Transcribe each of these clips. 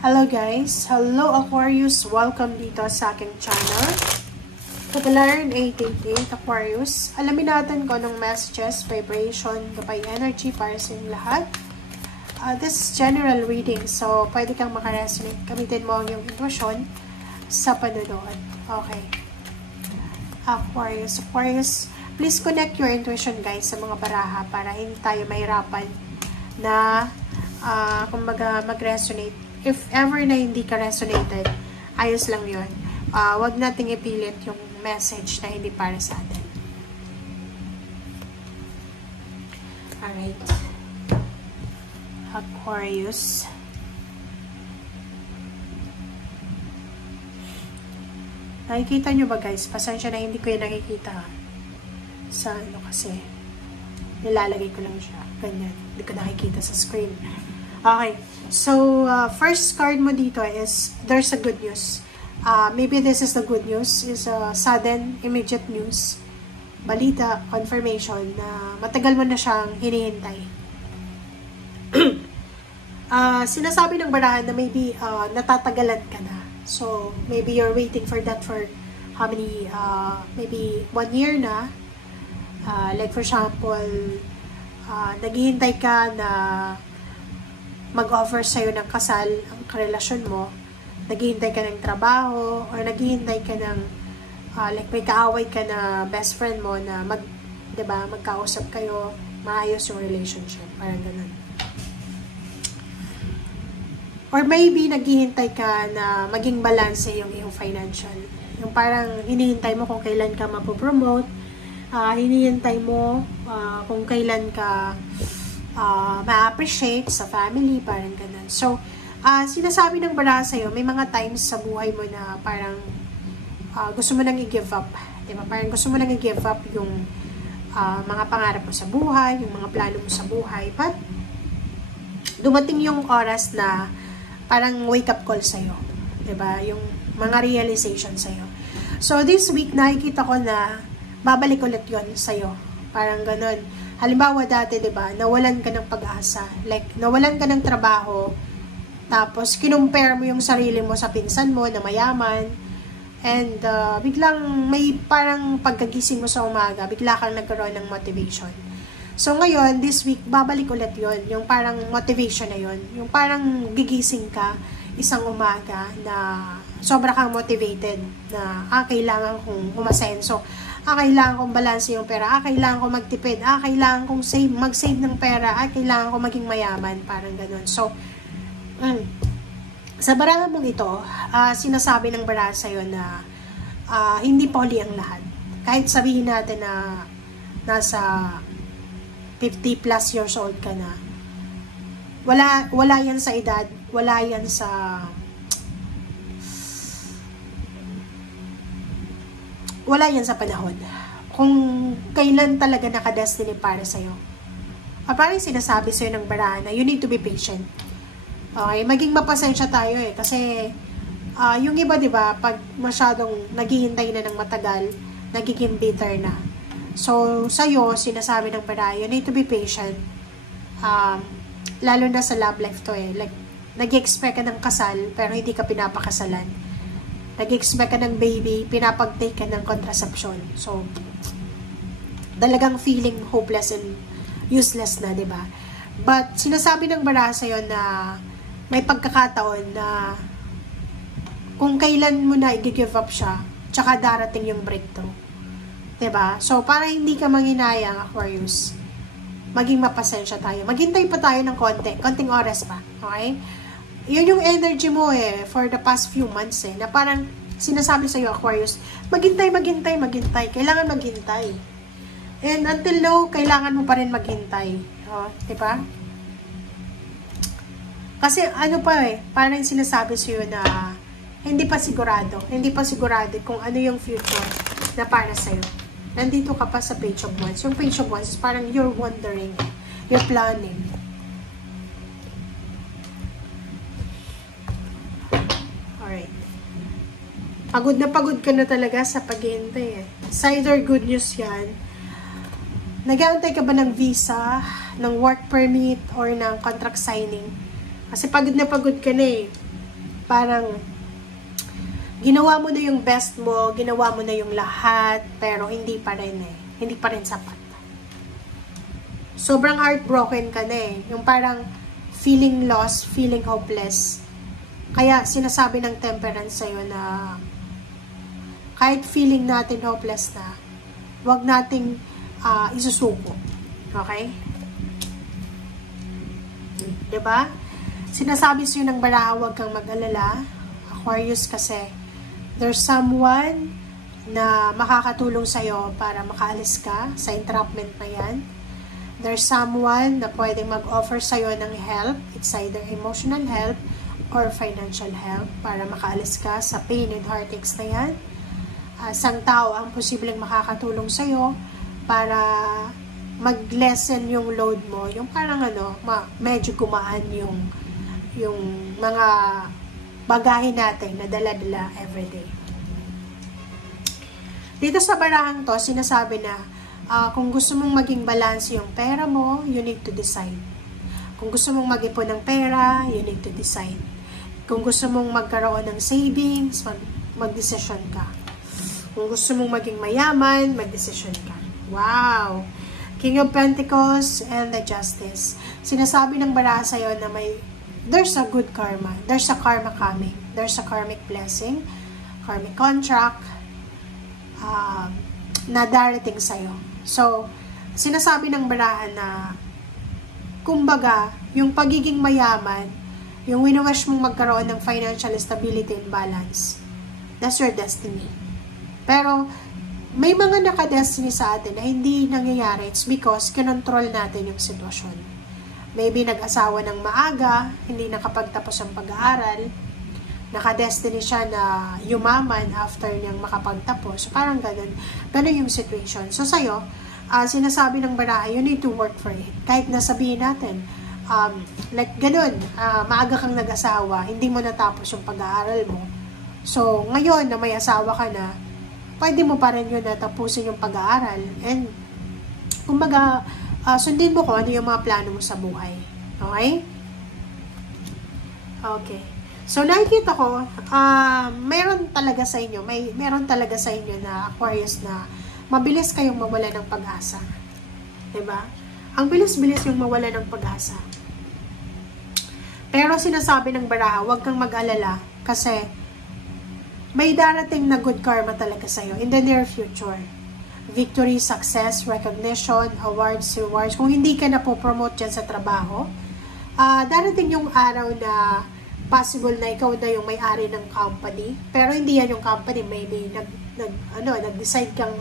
Hello guys! Hello Aquarius! Welcome dito sa aking channel. Pagkalaran 888 Aquarius. Alamin natin kung anong messages, vibration, gabay energy para sa inyong lahat. This is general reading, so pwede kang makaresonate. Gamitin mo ang iyong intuition sa panonood. Okay. Aquarius. Aquarius, please connect your intuition guys sa mga baraha para hindi tayo mahirapan na kumbaga mag-resonate. If ever na hindi ka resonated, ayos lang yun. Wag nating ipilit yung message na hindi para sa atin. Alright. Aquarius. Nakikita nyo ba guys? Pasensya na hindi ko yung nakikita. Sa ano kasi. Nilalagay ko lang siya. Ganyan. Hindi ko nakikita sa screen. Okay. So, first card mo dito is, there's a good news. Maybe this is the good news, is a sudden, immediate news, balita, confirmation, na matagal mo na siyang hinihintay. Sinasabi ng barahan na maybe natatagalan ka na. So, maybe you're waiting for that for how many, maybe 1 year na. Like for example, naghihintay ka na mag-offer sa'yo ng kasal ang karelasyon mo, naghihintay ka ng trabaho, or naghihintay ka ng, like may kaaway ka na best friend mo na diba, magkausap kayo, maayos yung relationship, parang ganun. Or maybe naghihintay ka na maging balance yung iyong financial. Yung parang hinihintay mo kung kailan ka mapopromote, hinihintay mo kung kailan ka ma-appreciate sa family, parang ganun. So, sinasabi ng baraha sa'yo, may mga times sa buhay mo na parang gusto mo nang i-give up. Diba? Parang gusto mo nang i-give up yung mga pangarap mo sa buhay, yung mga plano mo sa buhay. But, dumating yung oras na parang wake-up call sa'yo. Diba? Yung mga realization sa'yo. So, this week, nakikita ko na babalik ulit yun sa'yo. Parang ganun. Halimbawa dati, diba, nawalan ka ng pag-asa. Like, nawalan ka ng trabaho, tapos kinumpare mo yung sarili mo sa pinsan mo na mayaman, and biglang may parang pagkagising mo sa umaga, bigla kang nagkaroon ng motivation. So ngayon, this week, babalik ulit yon, yung parang motivation na yon, yung parang gigising ka isang umaga na sobra kang motivated na kailangan kong umasenso, kailangan kong balanse yung pera, kailangan kong magtipid, kailangan kong mag-save ng pera, kailangan kong maging mayaman, parang ganun. So, sa baraha mong ito, sinasabi ng baraha sa'yo na hindi poli ang lahat. Kahit sabihin natin na nasa 50 plus years old ka na, wala yan sa edad, wala yan sa panahon. Kung kailan talaga naka-destiny para sa'yo. Parang sinasabi sa'yo ng baraha na you need to be patient. Okay, maging mapasensya tayo eh. Kasi, yung iba, diba, pag masyadong naghihintay na ng matagal, nagiging bitter na. So, sa'yo, sinasabi ng baraha, you need to be patient. Lalo na sa love life to eh. Like, nag-expect ka ng kasal, pero hindi ka pinapakasalan. Nag-expect ka ng baby, pinapag-take ka ng contraception. So, talagang feeling hopeless and useless na, diba? But, sinasabi ng baraha sa'yo na may pagkakataon na kung kailan mo na i-give up siya, tsaka darating yung breakthrough. Diba? So, para hindi ka manghinayang, Aquarius, maging mapasensya tayo. Maghintay pa tayo ng konting oras pa. Okay? Yun yung energy mo eh, for the past few months eh, na parang sinasabi sa'yo, Aquarius, maghintay. Kailangan maghintay. And until now, kailangan mo pa rin maghintay. Diba? Kasi ano pa eh, parang sinasabi sa'yo na hindi pa sigurado kung ano yung future na para sa'yo. Nandito ka pa sa page of wands. Yung page of wands is parang you're wondering, you're planning. Alright. Pagod ka na talaga sa paghihintay eh. It's either good news yan. Nag-aantay ka ba ng visa, ng work permit, or ng contract signing? Kasi pagod na pagod ka na eh. Parang, ginawa mo na yung best mo, ginawa mo na yung lahat, pero hindi pa rin Hindi pa rin sapat. Sobrang heartbroken ka na Yung parang feeling lost, feeling hopeless. Kaya sinasabi ng Temperance sa'yo na kahit feeling natin hopeless na, wag nating isusuko. Okay? Diba? Sinasabi sa'yo ng baraha, wag kang mag-alala. Aquarius kasi, there's someone na makakatulong sa'yo para makaalis ka sa entrapment na yan. There's someone na pwedeng mag-offer sa'yo ng help. It's either emotional help or financial help para makaalis ka sa pain and heartaches na yan. Isang tao ang posibleng makakatulong sa'yo para mag-lessen yung load mo. Yung parang medyo gumaan yung mga bagahe natin na dala-dala everyday. Dito sa barahang to, sinasabi na kung gusto mong maging balance yung pera mo, you need to decide. Kung gusto mong mag-ipon ng pera, you need to decide. Kung gusto mong magkaroon ng savings, mag-desisyon ka. Kung gusto mong maging mayaman, mag-desisyon ka. Wow! King of Pentacles and the Justice. Sinasabi ng baraha sa'yo na there's a good karma. There's a karma coming. There's a karmic blessing, karmic contract, na darating sa'yo. So, sinasabi ng baraha na, kumbaga, yung pagiging mayaman, yung wish mong magkaroon ng financial stability and balance, that's your destiny. Pero, may mga nakadestiny sa atin na hindi nangyayari. It's because kinontrol natin yung sitwasyon. Maybe nag-asawa ng maaga, hindi nakapagtapos ang pag-aaral, nakadestiny siya na yumaman after niyang makapagtapos. So, parang ganun. Ganun yung situation. So, sa'yo, sinasabi ng baraha, you need to work for it. Kahit nasabihin natin, like ganun, maaga kang nag-asawa, hindi mo natapos yung pag-aaral mo. So, ngayon na may asawa ka na, pwede mo pa rin yun na tapusin yung pag-aaral. And, kumbaga, sundin mo kung ano yung mga plano mo sa buhay. Okay? Okay. So, nakikita ko, meron talaga sa inyo, meron talaga sa inyo na Aquarius na mabilis kayong mawala ng pag-asa. Diba? Ang bilis-bilis yung mawala ng pag-asa. Pero sinasabi ng baraha, huwag kang mag-alala kasi may darating na good karma talaga sa'yo in the near future. Victory, success, recognition, awards, rewards. Kung hindi ka na po-promote dyan sa trabaho, darating yung araw na possible na ikaw na yung may-ari ng company. Pero hindi yan yung company. Maybe nag-decide kang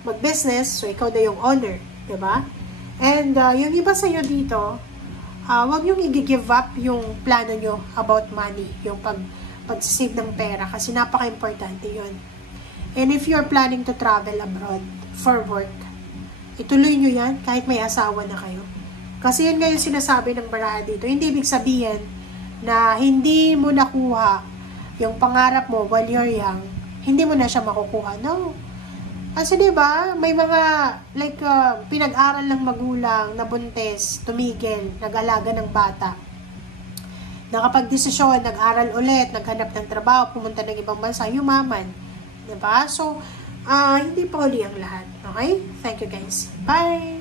mag-business, so ikaw na yung owner. Diba? And yung iba sa'yo dito, wag yung i-give up yung plano nyo about money. Yung pag-save ng pera. Kasi napaka-importante yun. And if you're planning to travel abroad for work, ituloy nyo yan kahit may asawa na kayo. Kasi yun nga yung sinasabi ng baraha dito. Hindi ibig sabihin na hindi mo nakuha yung pangarap mo while you're young, hindi mo na siya makukuha. No. Kasi diba, may mga pinag-aral ng magulang, nabuntis, tumigil, nag-alaga ng bata. Nakapag-desisyon, nag-aral ulit, naghanap ng trabaho, pumunta ng ibang bansa, yumaman. Diba? So, hindi pa huli ang lahat. Okay? Thank you guys. Bye!